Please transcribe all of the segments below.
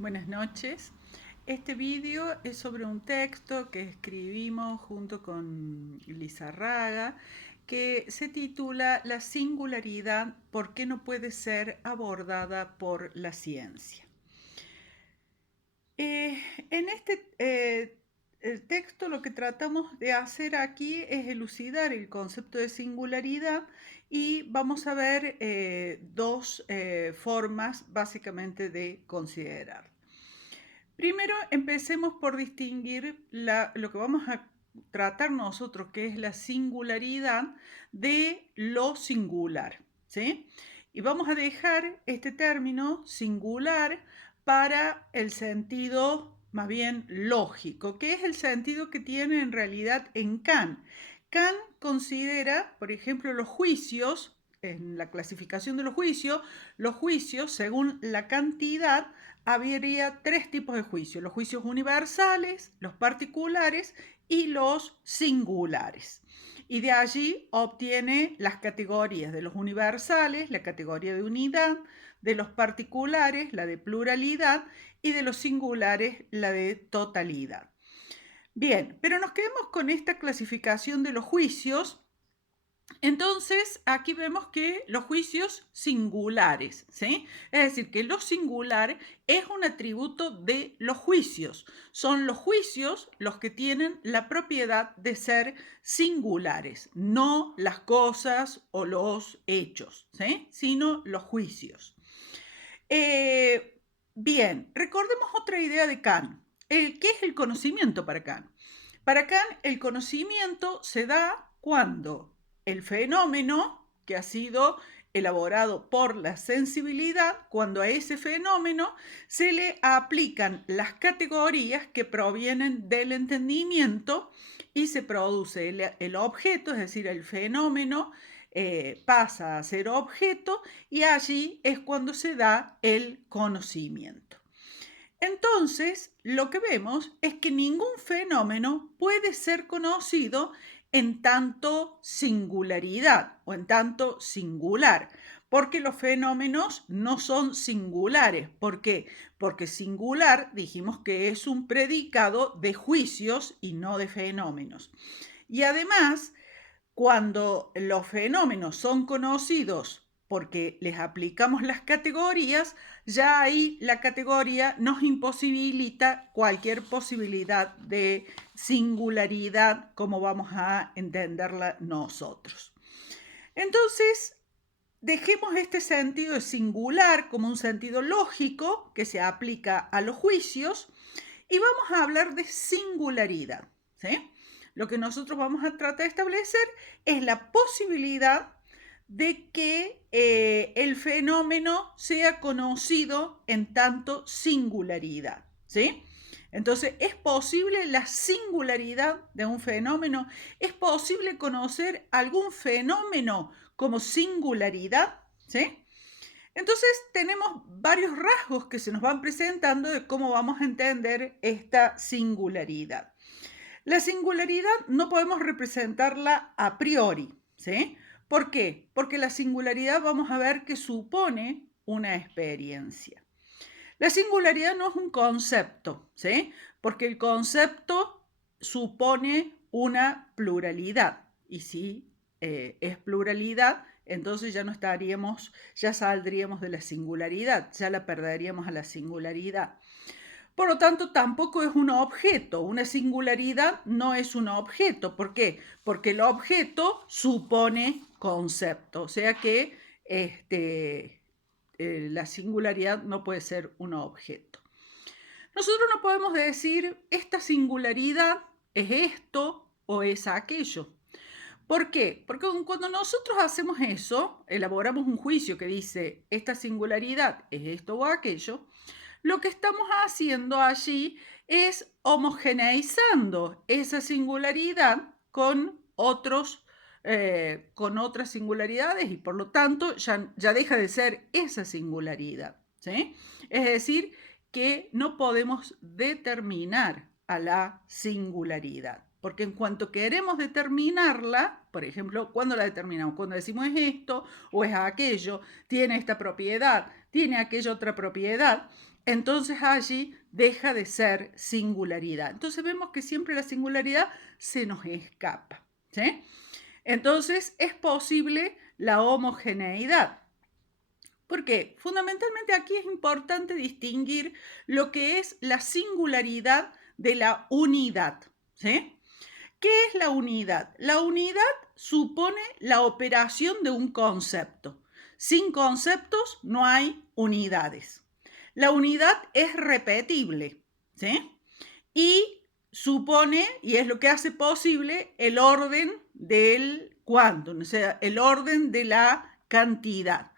Buenas noches. Este vídeo es sobre un texto que escribimos junto con Lizarraga que se titula La singularidad, ¿por qué no puede ser abordada por la ciencia? En este el texto lo que tratamos de hacer aquí es elucidar el concepto de singularidad y vamos a ver dos formas básicamente de considerar. Primero, empecemos por distinguir lo que vamos a tratar nosotros, que es la singularidad de lo singular, ¿sí? Y vamos a dejar este término singular para el sentido más bien lógico, que es el sentido que tiene en realidad en Kant. Kant considera, por ejemplo, los juicios, en la clasificación de los juicios, según la cantidad, habría tres tipos de juicios: los juicios universales, los particulares y los singulares. Y de allí obtiene las categorías de los universales, la categoría de unidad, de los particulares, la de pluralidad, y de los singulares, la de totalidad. Bien, pero nos quedemos con esta clasificación de los juicios. Entonces, aquí vemos que los juicios singulares, ¿sí? Es decir, que lo singular es un atributo de los juicios. Son los juicios los que tienen la propiedad de ser singulares, no las cosas o los hechos, ¿sí? Sino los juicios. Bien, recordemos otra idea de Kant. ¿Qué es el conocimiento para Kant? Para Kant, el conocimiento se da cuando el fenómeno que ha sido elaborado por la sensibilidad, cuando a ese fenómeno se le aplican las categorías que provienen del entendimiento y se produce el objeto, es decir, el fenómeno pasa a ser objeto y allí es cuando se da el conocimiento. Entonces, lo que vemos es que ningún fenómeno puede ser conocido en tanto singularidad o en tanto singular, porque los fenómenos no son singulares. ¿Por qué? Porque singular dijimos que es un predicado de juicios y no de fenómenos. Y además, cuando los fenómenos son conocidos porque les aplicamos las categorías, ya ahí la categoría nos imposibilita cualquier posibilidad de singularidad como vamos a entenderla nosotros. Entonces, dejemos este sentido de singular como un sentido lógico que se aplica a los juicios y vamos a hablar de singularidad, ¿sí? Lo que nosotros vamos a tratar de establecer es la posibilidad de que el fenómeno sea conocido en tanto singularidad, ¿sí? Entonces, ¿es posible la singularidad de un fenómeno? ¿Es posible conocer algún fenómeno como singularidad? ¿Sí? Entonces, tenemos varios rasgos que se nos van presentando de cómo vamos a entender esta singularidad. La singularidad no podemos representarla a priori, ¿sí? ¿Por qué? Porque la singularidad vamos a ver que supone una experiencia. La singularidad no es un concepto, ¿sí? Porque el concepto supone una pluralidad. Y si es pluralidad, entonces ya no estaríamos, ya saldríamos de la singularidad, ya la perderíamos a la singularidad. Por lo tanto, tampoco es un objeto. Una singularidad no es un objeto. ¿Por qué? Porque el objeto supone concepto. O sea que la singularidad no puede ser un objeto. Nosotros no podemos decir esta singularidad es esto o es aquello. ¿Por qué? Porque cuando nosotros hacemos eso, elaboramos un juicio que dice esta singularidad es esto o aquello, lo que estamos haciendo allí es homogeneizando esa singularidad con con otras singularidades y por lo tanto ya deja de ser esa singularidad, ¿sí? Es decir, que no podemos determinar a la singularidad. Porque en cuanto queremos determinarla, por ejemplo, ¿cuándo la determinamos? Cuando decimos es esto o es aquello, tiene esta propiedad, tiene aquella otra propiedad, entonces allí deja de ser singularidad. Entonces vemos que siempre la singularidad se nos escapa, ¿sí? Entonces es posible la homogeneidad. ¿Por qué? Fundamentalmente aquí es importante distinguir lo que es la singularidad de la unidad, ¿sí? ¿Qué es la unidad? La unidad supone la operación de un concepto. Sin conceptos no hay unidades. La unidad es repetible, ¿sí? Y supone, y es lo que hace posible, el orden del quantum, o sea, el orden de la cantidad.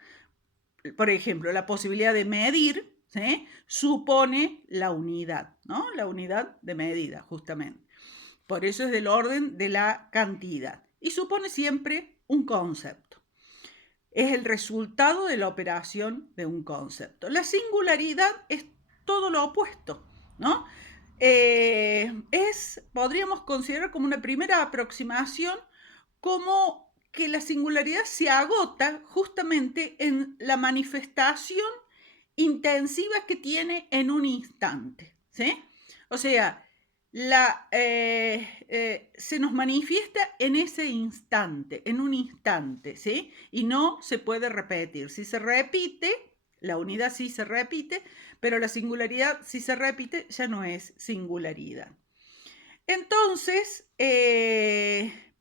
Por ejemplo, la posibilidad de medir, ¿sí? Supone la unidad, ¿no? La unidad de medida, justamente. Por eso es del orden de la cantidad. Y supone siempre un concepto. Es el resultado de la operación de un concepto. La singularidad es todo lo opuesto, ¿no? Podríamos considerar como una primera aproximación como que la singularidad se agota justamente en la manifestación intensiva que tiene en un instante, ¿sí? O sea, se nos manifiesta en ese instante, en un instante, ¿sí? Y no se puede repetir. Si se repite, la unidad sí se repite, pero la singularidad si se repite ya no es singularidad. Entonces,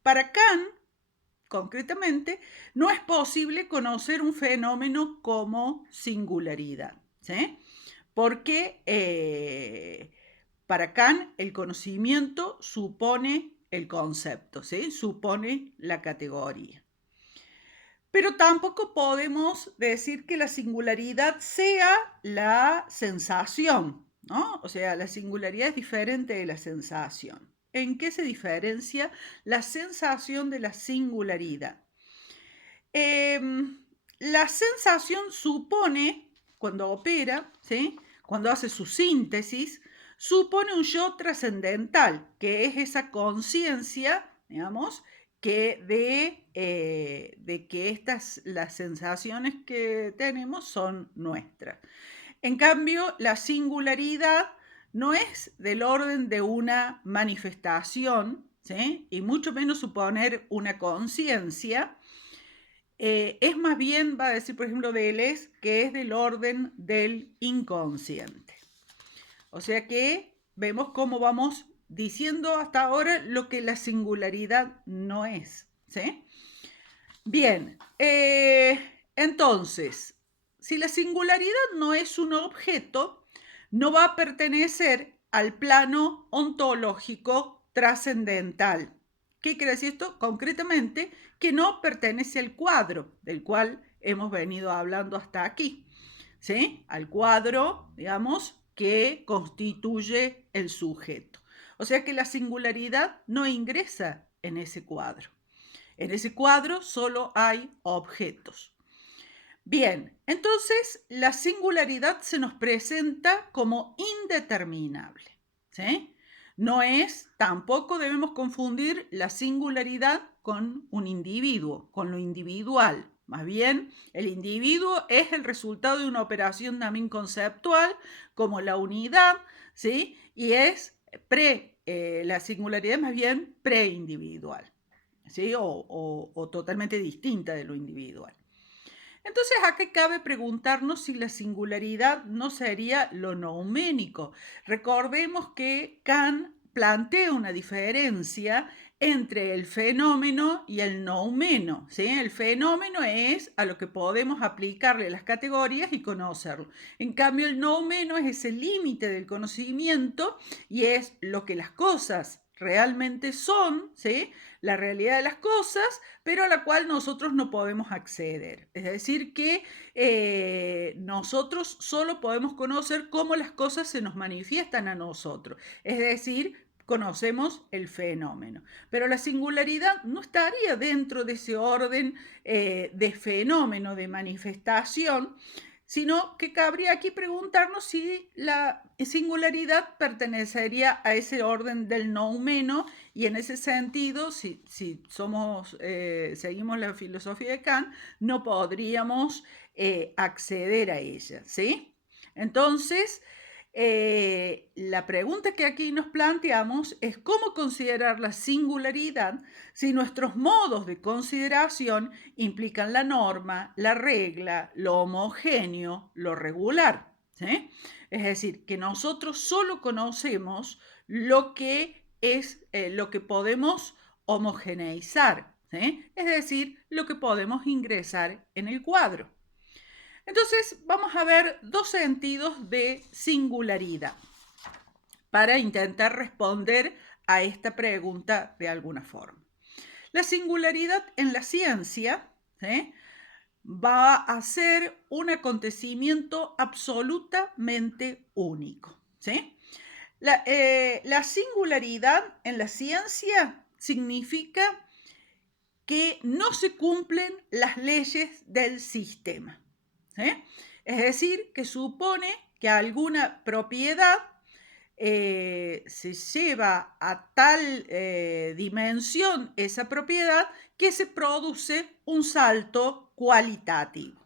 para Kant, concretamente, no es posible conocer un fenómeno como singularidad, ¿sí? Porque para Kant el conocimiento supone el concepto, ¿sí? Supone la categoría. Pero tampoco podemos decir que la singularidad sea la sensación, ¿no? O sea, la singularidad es diferente de la sensación. ¿En qué se diferencia la sensación de la singularidad? La sensación supone, cuando opera, ¿sí? Cuando hace su síntesis, supone un yo trascendental, que es esa conciencia, digamos, que de que las sensaciones que tenemos son nuestras. En cambio, la singularidad no es del orden de una manifestación, ¿sí? Y mucho menos suponer una conciencia. Es más bien, va a decir, por ejemplo, Deleuze, que es del orden del inconsciente. O sea que vemos cómo vamos diciendo hasta ahora lo que la singularidad no es, ¿sí? Bien, entonces, si la singularidad no es un objeto, no va a pertenecer al plano ontológico trascendental. ¿Qué quiere decir esto? Concretamente, que no pertenece al cuadro del cual hemos venido hablando hasta aquí, ¿sí? Al cuadro, digamos, que constituye el sujeto. O sea que la singularidad no ingresa en ese cuadro. En ese cuadro solo hay objetos. Bien, entonces la singularidad se nos presenta como indeterminable, ¿sí? No es, tampoco debemos confundir la singularidad con un individuo, con lo individual. Más bien, el individuo es el resultado de una operación también conceptual, como la unidad, ¿sí? Y es la singularidad es más bien preindividual, ¿sí? O totalmente distinta de lo individual. Entonces, acá cabe preguntarnos si la singularidad no sería lo nouménico. Recordemos que Kant plantea una diferencia entre el fenómeno y el noumeno, ¿sí? El fenómeno es a lo que podemos aplicarle las categorías y conocerlo. En cambio, el noumeno es ese límite del conocimiento y es lo que las cosas realmente son, ¿sí? La realidad de las cosas, pero a la cual nosotros no podemos acceder. Es decir, que nosotros solo podemos conocer cómo las cosas se nos manifiestan a nosotros. Es decir, conocemos el fenómeno. Pero la singularidad no estaría dentro de ese orden de fenómeno, de manifestación, sino que cabría aquí preguntarnos si la singularidad pertenecería a ese orden del noumeno, y en ese sentido, si seguimos la filosofía de Kant, no podríamos acceder a ella, ¿sí? Entonces, la pregunta que aquí nos planteamos es cómo considerar la singularidad si nuestros modos de consideración implican la norma, la regla, lo homogéneo, lo regular, ¿sí? Es decir, que nosotros solo conocemos lo que es lo que podemos homogeneizar, ¿sí? Es decir, lo que podemos ingresar en el cuadro. Entonces, vamos a ver dos sentidos de singularidad para intentar responder a esta pregunta de alguna forma. La singularidad en la ciencia, ¿sí?, va a ser un acontecimiento absolutamente único, ¿sí? La singularidad en la ciencia significa que no se cumplen las leyes del sistema, ¿sí? Es decir, que supone que alguna propiedad se lleva a tal dimensión esa propiedad que se produce un salto cualitativo.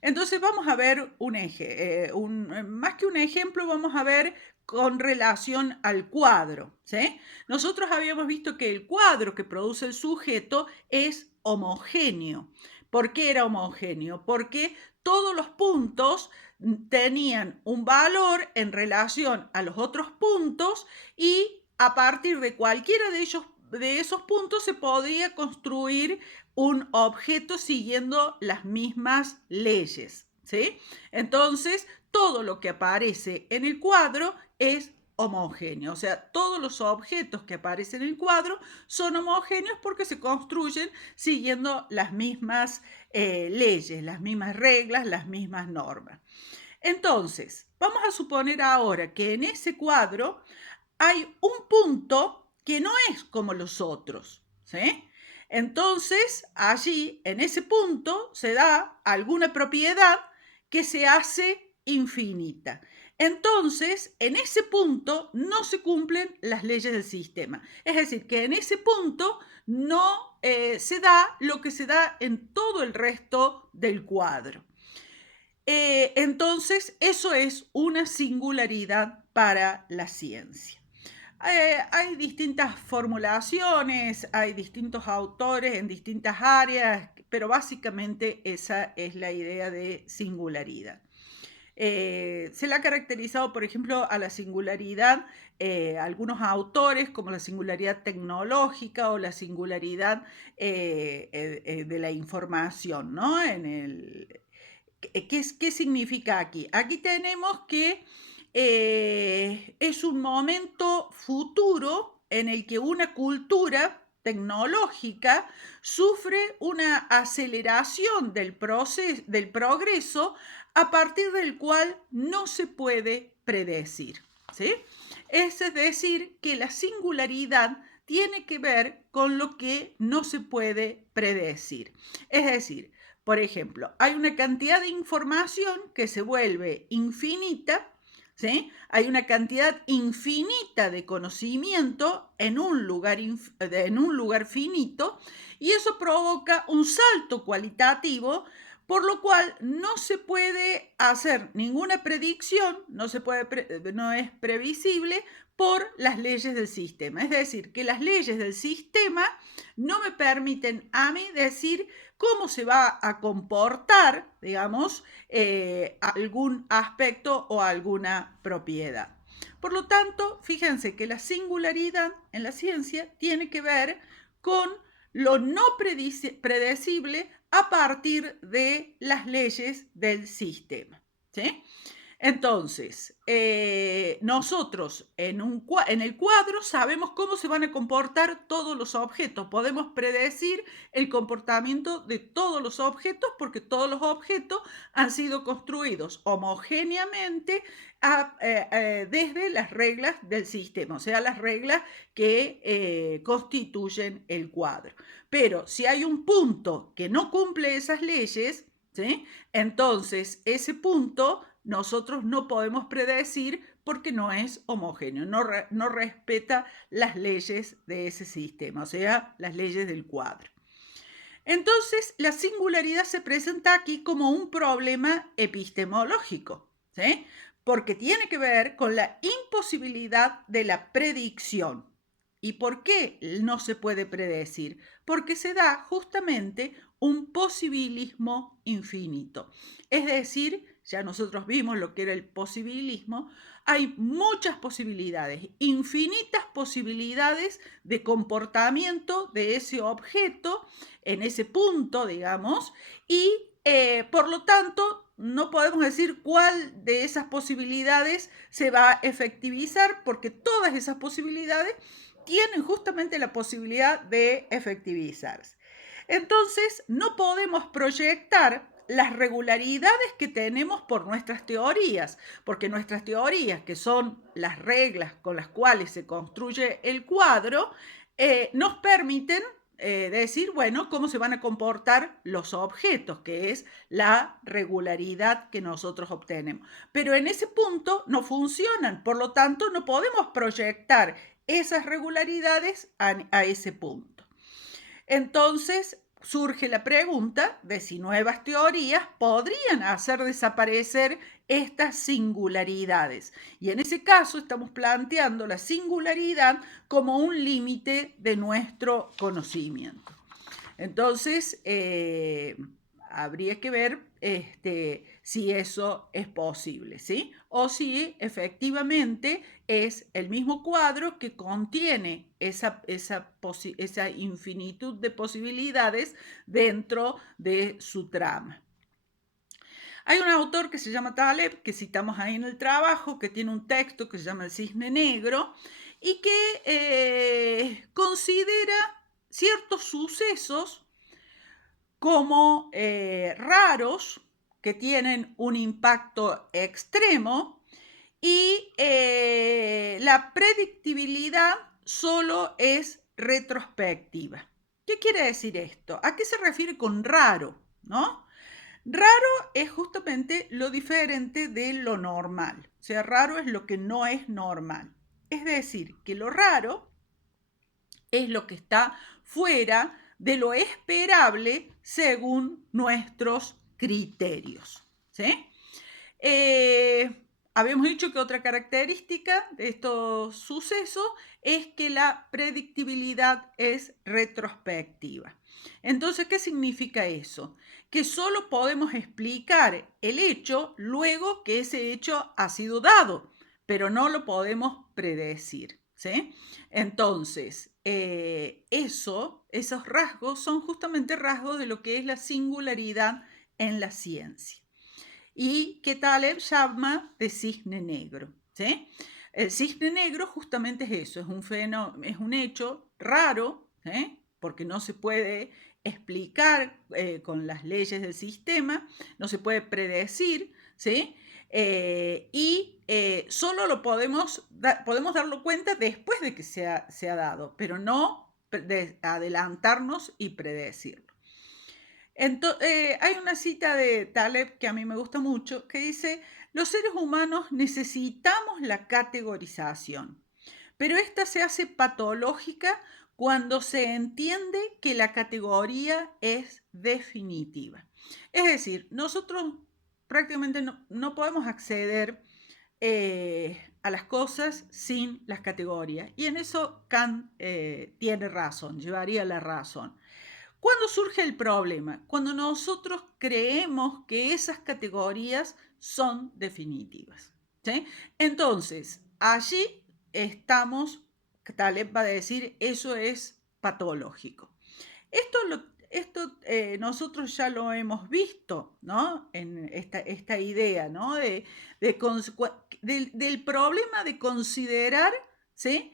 Entonces vamos a ver más que un ejemplo, vamos a ver con relación al cuadro, ¿sí? Nosotros habíamos visto que el cuadro que produce el sujeto es homogéneo. ¿Por qué era homogéneo? Porque todos los puntos tenían un valor en relación a los otros puntos y a partir de cualquiera de esos puntos se podía construir un objeto siguiendo las mismas leyes, ¿sí? Entonces, todo lo que aparece en el cuadro es homogéneo, o sea, todos los objetos que aparecen en el cuadro son homogéneos porque se construyen siguiendo las mismas leyes, las mismas reglas, las mismas normas. Entonces, vamos a suponer ahora que en ese cuadro hay un punto que no es como los otros, ¿sí? Entonces, allí, en ese punto, se da alguna propiedad que se hace infinita. Entonces, en ese punto no se cumplen las leyes del sistema. Es decir, que en ese punto no se da lo que se da en todo el resto del cuadro. Entonces, eso es una singularidad para la ciencia. Hay distintas formulaciones, hay distintos autores en distintas áreas, pero básicamente esa es la idea de singularidad. Se le ha caracterizado, por ejemplo, a la singularidad algunos autores como la singularidad tecnológica o la singularidad de la información, ¿no? ¿Qué significa aquí? Aquí tenemos que es un momento futuro en el que una cultura tecnológica sufre una aceleración del progreso a partir del cual no se puede predecir, ¿sí? Es decir, que la singularidad tiene que ver con lo que no se puede predecir. Es decir, por ejemplo, hay una cantidad de información que se vuelve infinita, ¿sí? Hay una cantidad infinita de conocimiento en un lugar finito y eso provoca un salto cualitativo, por lo cual no se puede hacer ninguna predicción, no es previsible por las leyes del sistema. Es decir, que las leyes del sistema no me permiten a mí decir cómo se va a comportar, digamos, algún aspecto o alguna propiedad. Por lo tanto, fíjense que la singularidad en la ciencia tiene que ver con lo no predecible a partir de las leyes del sistema, ¿sí? Entonces, nosotros en el cuadro sabemos cómo se van a comportar todos los objetos. Podemos predecir el comportamiento de todos los objetos porque todos los objetos han sido construidos homogéneamente desde las reglas del sistema, o sea, las reglas que constituyen el cuadro. Pero si hay un punto que no cumple esas leyes, ¿sí?, entonces ese punto nosotros no podemos predecir porque no es homogéneo, no respeta las leyes de ese sistema, o sea, las leyes del cuadro. Entonces, la singularidad se presenta aquí como un problema epistemológico, ¿sí? Porque tiene que ver con la imposibilidad de la predicción. ¿Y por qué no se puede predecir? Porque se da justamente un posibilismo infinito. Es decir, ya nosotros vimos lo que era el posibilismo, hay muchas posibilidades, infinitas posibilidades de comportamiento de ese objeto en ese punto, digamos, y por lo tanto no podemos decir cuál de esas posibilidades se va a efectivizar, porque todas esas posibilidades tienen justamente la posibilidad de efectivizarse. Entonces, no podemos proyectar las regularidades que tenemos por nuestras teorías, porque nuestras teorías, que son las reglas con las cuales se construye el cuadro, nos permiten decir, bueno, cómo se van a comportar los objetos, que es la regularidad que nosotros obtenemos. Pero en ese punto no funcionan, por lo tanto no podemos proyectar esas regularidades a ese punto. Entonces surge la pregunta de si nuevas teorías podrían hacer desaparecer estas singularidades. Y en ese caso estamos planteando la singularidad como un límite de nuestro conocimiento. Entonces, habría que ver si eso es posible, ¿sí? O si efectivamente es el mismo cuadro que contiene esa infinitud de posibilidades dentro de su trama. Hay un autor que se llama Taleb, que citamos ahí en el trabajo, que tiene un texto que se llama El Cisne Negro y que considera ciertos sucesos como raros, que tienen un impacto extremo, y la predictibilidad solo es retrospectiva. ¿Qué quiere decir esto? ¿A qué se refiere con raro? ¿No? Raro es justamente lo diferente de lo normal. O sea, raro es lo que no es normal. Es decir, que lo raro es lo que está fuera de lo esperable según nuestros criterios. ¿Sí? Habíamos dicho que otra característica de estos sucesos es que la predictibilidad es retrospectiva. Entonces, ¿qué significa eso? Que solo podemos explicar el hecho luego que ese hecho ha sido dado, pero no lo podemos predecir. ¿Sí? Entonces, esos rasgos son justamente rasgos de lo que es la singularidad en la ciencia y que Taleb llama de cisne negro. ¿Sí? El cisne negro justamente es eso, es un hecho raro, porque no se puede explicar con las leyes del sistema, no se puede predecir, ¿sí? Solo lo podemos darlo cuenta después de que se ha dado, pero no adelantarnos y predecirlo. Hay una cita de Taleb que a mí me gusta mucho, que dice, los seres humanos necesitamos la categorización, pero esta se hace patológica cuando se entiende que la categoría es definitiva. Es decir, nosotros prácticamente no podemos acceder a las cosas sin las categorías. Y en eso Kant tiene razón, llevaría la razón. ¿Cuándo surge el problema? Cuando nosotros creemos que esas categorías son definitivas. ¿Sí? Entonces, allí estamos, Taleb va a decir, eso es patológico. Esto nosotros ya lo hemos visto, ¿no? En esta idea, ¿no? Del problema de considerar, ¿sí?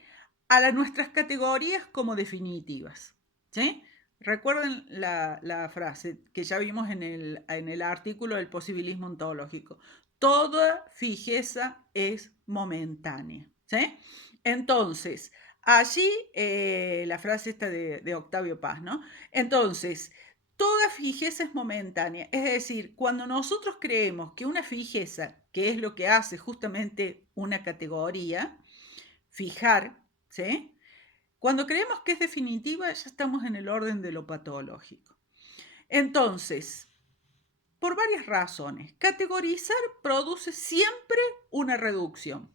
Nuestras categorías como definitivas, ¿sí? Recuerden la frase que ya vimos en el artículo del posibilismo ontológico. Toda fijeza es momentánea. ¿Sí? Entonces, allí la frase esta de Octavio Paz, ¿no? Entonces, toda fijeza es momentánea. Es decir, cuando nosotros creemos que una fijeza, que es lo que hace justamente una categoría, fijar, ¿sí? Cuando creemos que es definitiva, ya estamos en el orden de lo patológico. Entonces, por varias razones, categorizar produce siempre una reducción.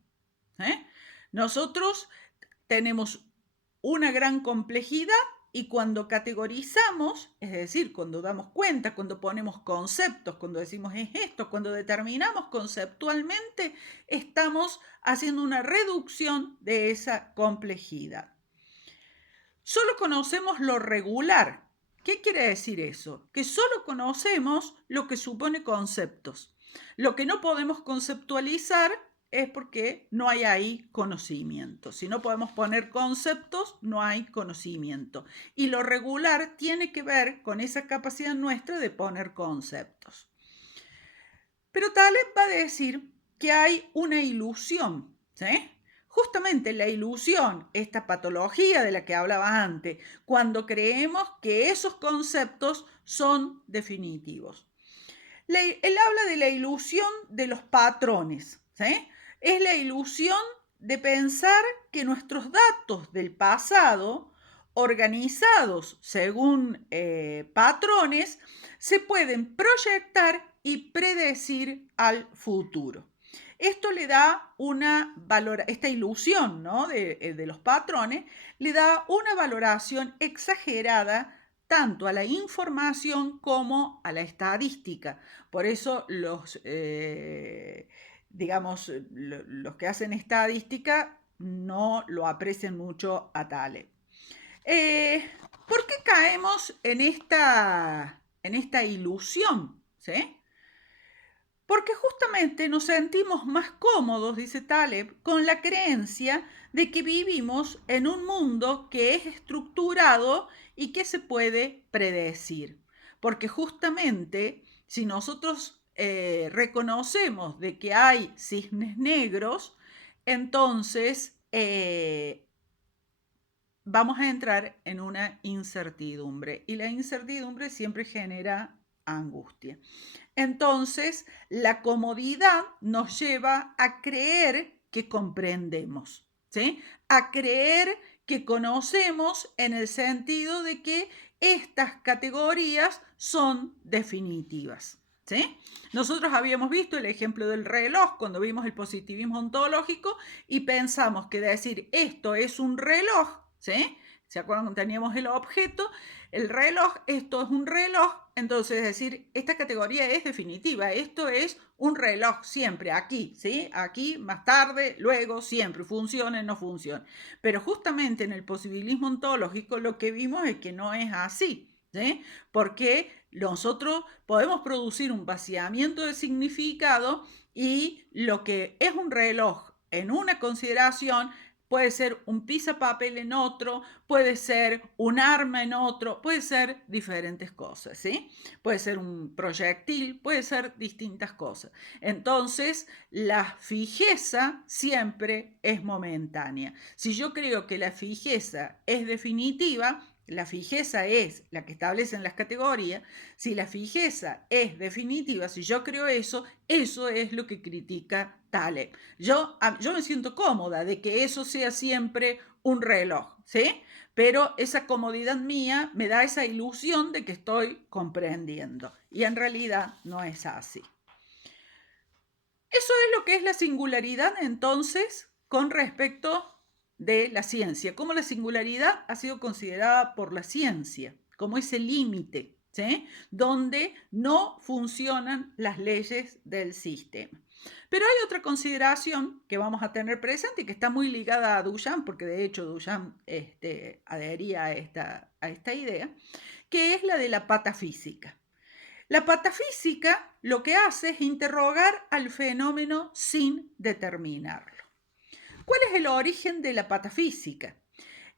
Nosotros tenemos una gran complejidad y cuando categorizamos, es decir, cuando damos cuenta, cuando ponemos conceptos, cuando decimos es esto, cuando determinamos conceptualmente, estamos haciendo una reducción de esa complejidad. Solo conocemos lo regular. ¿Qué quiere decir eso? Que solo conocemos lo que supone conceptos. Lo que no podemos conceptualizar es porque no hay ahí conocimiento. Si no podemos poner conceptos, no hay conocimiento. Y lo regular tiene que ver con esa capacidad nuestra de poner conceptos. Pero Taleb va a decir que hay una ilusión, ¿sí? Justamente la ilusión, esta patología de la que hablaba antes, cuando creemos que esos conceptos son definitivos. Él habla de la ilusión de los patrones, ¿sí? Es la ilusión de pensar que nuestros datos del pasado, organizados según patrones, se pueden proyectar y predecir al futuro. Esto le da esta ilusión, ¿no?, de los patrones, le da una valoración exagerada tanto a la información como a la estadística. Por eso los que hacen estadística no lo aprecian mucho a Taleb. ¿Por qué caemos en esta ilusión? ¿Sí? Porque justamente nos sentimos más cómodos, dice Taleb, con la creencia de que vivimos en un mundo que es estructurado y que se puede predecir. Porque justamente si nosotros reconocemos de que hay cisnes negros, entonces vamos a entrar en una incertidumbre. Y la incertidumbre siempre genera angustia. Entonces, la comodidad nos lleva a creer que comprendemos, ¿sí? A creer que conocemos en el sentido de que estas categorías son definitivas, ¿sí? Nosotros habíamos visto el ejemplo del reloj cuando vimos el positivismo ontológico y pensamos que decir esto es un reloj, ¿sí? ¿Se acuerdan cuando teníamos el objeto? El reloj, esto es un reloj, entonces es decir, esta categoría es definitiva, esto es un reloj siempre, aquí, ¿sí? Aquí, más tarde, luego, siempre, funcione, no funcione. Pero justamente en el posibilismo ontológico lo que vimos es que no es así, ¿sí? Porque nosotros podemos producir un vaciamiento de significado y lo que es un reloj en una consideración puede ser un pisapapel en otro, puede ser un arma en otro, puede ser diferentes cosas, ¿sí? Puede ser un proyectil, puede ser distintas cosas. Entonces, la fijeza siempre es momentánea. Si yo creo que la fijeza es definitiva, la fijeza es la que establecen las categorías. Si la fijeza es definitiva, si yo creo eso, eso es lo que critica Taleb. Yo me siento cómoda de que eso sea siempre un reloj, ¿sí? Pero esa comodidad mía me da esa ilusión de que estoy comprendiendo. Y en realidad no es así. Eso es lo que es la singularidad entonces con respecto de la ciencia, cómo la singularidad ha sido considerada por la ciencia, como ese límite, ¿sí?, donde no funcionan las leyes del sistema. Pero hay otra consideración que vamos a tener presente y que está muy ligada a Duchamp, porque de hecho Duchamp adhería a esta idea, que es la de la patafísica. La patafísica lo que hace es interrogar al fenómeno sin determinarlo. ¿Cuál es el origen de la patafísica?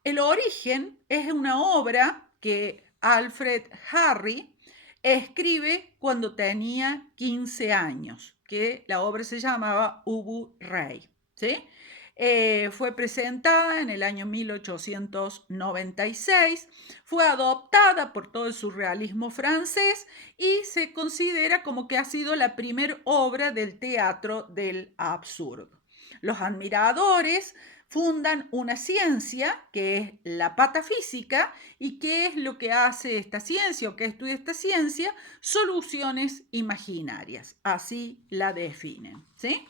El origen es una obra que Alfred Harry escribe cuando tenía 15 años, que la obra se llamaba Ubu Rey, ¿sí? Fue presentada en el año 1896, fue adoptada por todo el surrealismo francés y se considera como que ha sido la primera obra del teatro del absurdo. Los admiradores fundan una ciencia que es la patafísica. ¿Y qué es lo que hace esta ciencia o qué estudia esta ciencia? Soluciones imaginarias, así la definen, ¿sí?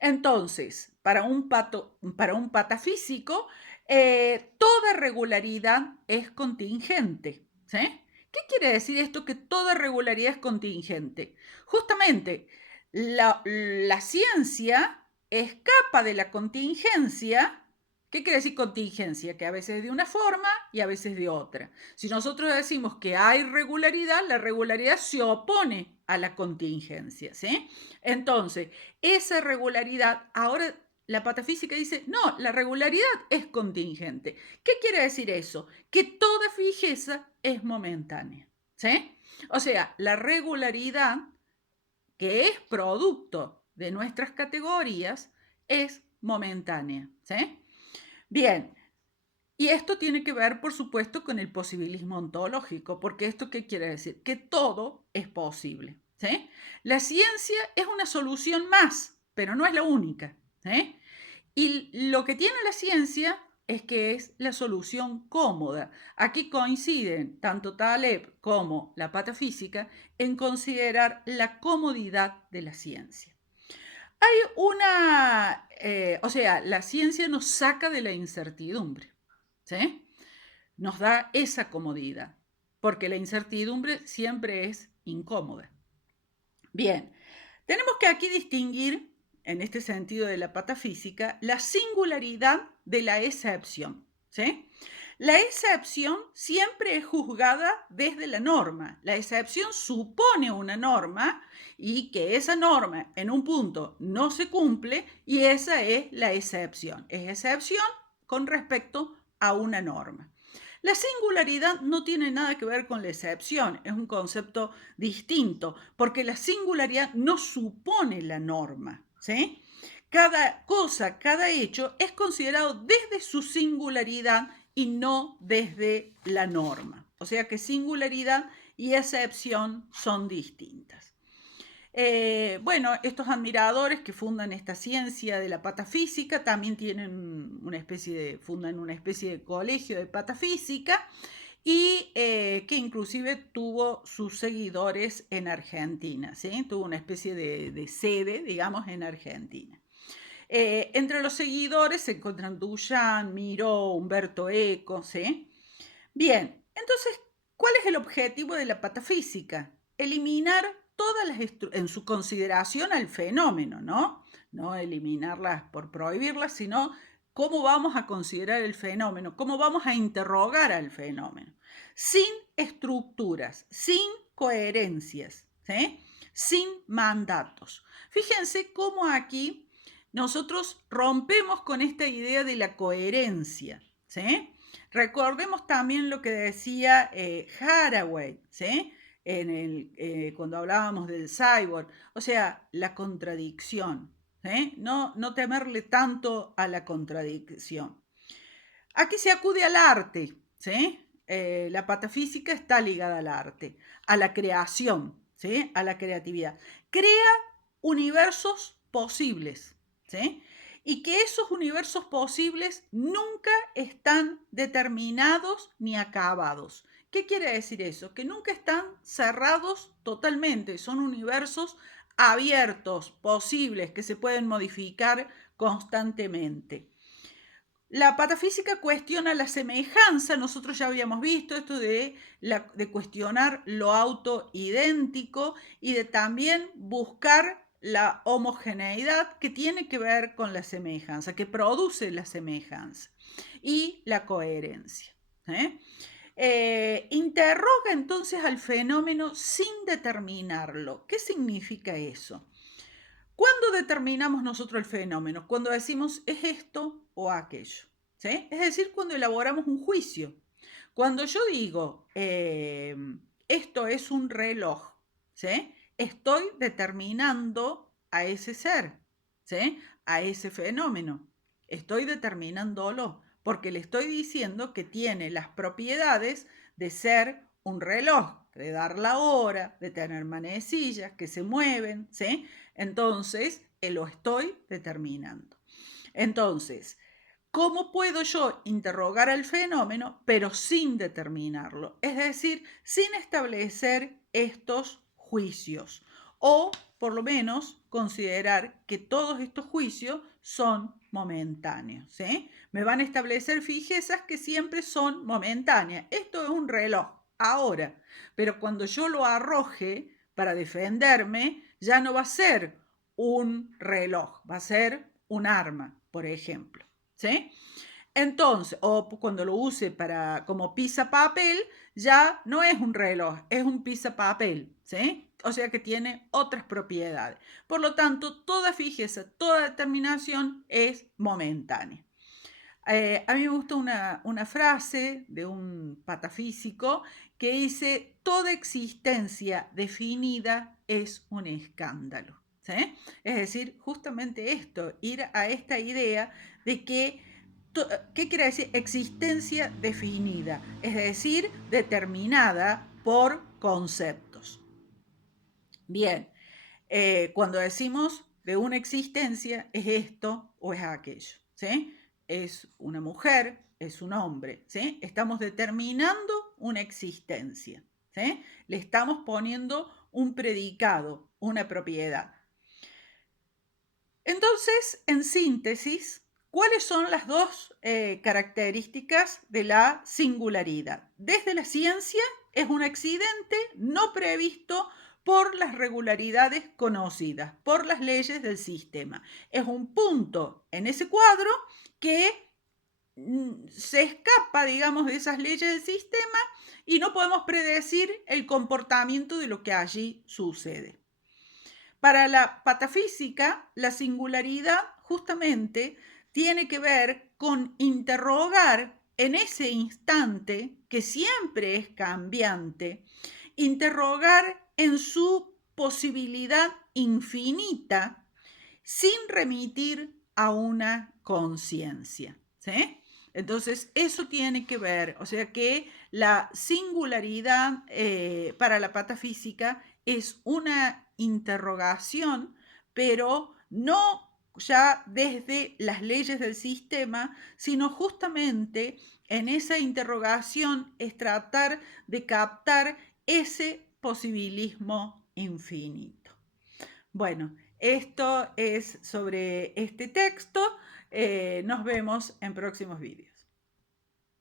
Entonces, para un patafísico, toda regularidad es contingente, ¿sí? ¿Qué quiere decir esto que toda regularidad es contingente? Justamente, la ciencia escapa de la contingencia. ¿Qué quiere decir contingencia? Que a veces de una forma y a veces de otra. Si nosotros decimos que hay regularidad, la regularidad se opone a la contingencia, ¿sí? Entonces, esa regularidad, ahora la patafísica dice, no, la regularidad es contingente. ¿Qué quiere decir eso? Que toda fijeza es momentánea, ¿sí? O sea, la regularidad, que es producto de nuestras categorías, es momentánea, ¿sí? Bien, y esto tiene que ver, por supuesto, con el posibilismo ontológico, porque esto ¿qué quiere decir? Que todo es posible, ¿sí? La ciencia es una solución más, pero no es la única, ¿sí? Y lo que tiene la ciencia es que es la solución cómoda. Aquí coinciden tanto Taleb como la patafísica en considerar la comodidad de la ciencia. Hay o sea, la ciencia nos saca de la incertidumbre, ¿sí? Nos da esa comodidad, porque la incertidumbre siempre es incómoda. Bien, tenemos que aquí distinguir, en este sentido de la patafísica, la singularidad de la excepción, ¿sí? La excepción siempre es juzgada desde la norma. La excepción supone una norma y que esa norma en un punto no se cumple y esa es la excepción. Es excepción con respecto a una norma. La singularidad no tiene nada que ver con la excepción, es un concepto distinto, porque la singularidad no supone la norma, ¿sí? Cada cosa, cada hecho es considerado desde su singularidad y no desde la norma. O sea que singularidad y excepción son distintas. Bueno, estos admiradores que fundan esta ciencia de la patafísica también fundan una especie de colegio de patafísica y que inclusive tuvo sus seguidores en Argentina, ¿sí? Tuvo una especie de sede, digamos, en Argentina. Entre los seguidores se encuentran Duchamp, Miró, Humberto Eco, ¿sí? Bien, entonces, ¿cuál es el objetivo de la patafísica? Eliminar todas en su consideración al fenómeno, ¿no? No eliminarlas por prohibirlas, sino cómo vamos a considerar el fenómeno, cómo vamos a interrogar al fenómeno, sin estructuras, sin coherencias, ¿sí? Sin mandatos. Fíjense cómo aquí nosotros rompemos con esta idea de la coherencia, ¿sí? Recordemos también lo que decía Haraway, ¿sí? Cuando hablábamos del cyborg, o sea, la contradicción, ¿sí? No temerle tanto a la contradicción. Aquí se acude al arte, ¿sí? La patafísica está ligada al arte, a la creación, ¿sí? A la creatividad. Crea universos posibles, ¿sí? Y que esos universos posibles nunca están determinados ni acabados. ¿Qué quiere decir eso? Que nunca están cerrados totalmente, son universos abiertos, posibles, que se pueden modificar constantemente. La patafísica cuestiona la semejanza, nosotros ya habíamos visto esto de cuestionar lo autoidéntico y de también buscar la homogeneidad que tiene que ver con la semejanza, que produce la semejanza y la coherencia. Interroga entonces al fenómeno sin determinarlo. ¿Qué significa eso? ¿Cuándo determinamos nosotros el fenómeno? Cuando decimos es esto o aquello, ¿sí? Es decir, cuando elaboramos un juicio. Cuando yo digo esto es un reloj, ¿sí? Estoy determinando a ese ser, ¿sí? A ese fenómeno. Estoy determinándolo porque le estoy diciendo que tiene las propiedades de ser un reloj, de dar la hora, de tener manecillas que se mueven, ¿sí? Entonces, lo estoy determinando. Entonces, ¿cómo puedo yo interrogar al fenómeno pero sin determinarlo? Es decir, sin establecer estos juicios o por lo menos considerar que todos estos juicios son momentáneos. ¿Sí? Me van a establecer fijezas que siempre son momentáneas. Esto es un reloj, ahora, pero cuando yo lo arroje para defenderme, ya no va a ser un reloj, va a ser un arma, por ejemplo. ¿Sí? Entonces, o cuando lo use para como papel, ya no es un reloj, es un papel, ¿sí? O sea que tiene otras propiedades. Por lo tanto, toda fijeza, toda determinación es momentánea. A mí me gusta una frase de un patafísico que dice, toda existencia definida es un escándalo. ¿Sí? Es decir, justamente esto, ir a esta idea de que, ¿qué quiere decir? Existencia definida, es decir, determinada por conceptos. Bien, cuando decimos de una existencia, es esto o es aquello, ¿sí? Es una mujer, es un hombre, ¿sí? Estamos determinando una existencia, ¿sí? Le estamos poniendo un predicado, una propiedad. Entonces, en síntesis, ¿cuáles son las dos características de la singularidad? Desde la ciencia es un accidente no previsto por las regularidades conocidas, por las leyes del sistema. Es un punto en ese cuadro que se escapa, digamos, de esas leyes del sistema y no podemos predecir el comportamiento de lo que allí sucede. Para la patafísica, la singularidad justamente tiene que ver con interrogar en ese instante, que siempre es cambiante, interrogar en su posibilidad infinita sin remitir a una conciencia. ¿Sí? Entonces, eso tiene que ver, o sea que la singularidad para la patafísica es una interrogación, pero no ya desde las leyes del sistema, sino justamente en esa interrogación es tratar de captar ese posibilismo infinito. Bueno, esto es sobre este texto. Nos vemos en próximos vídeos.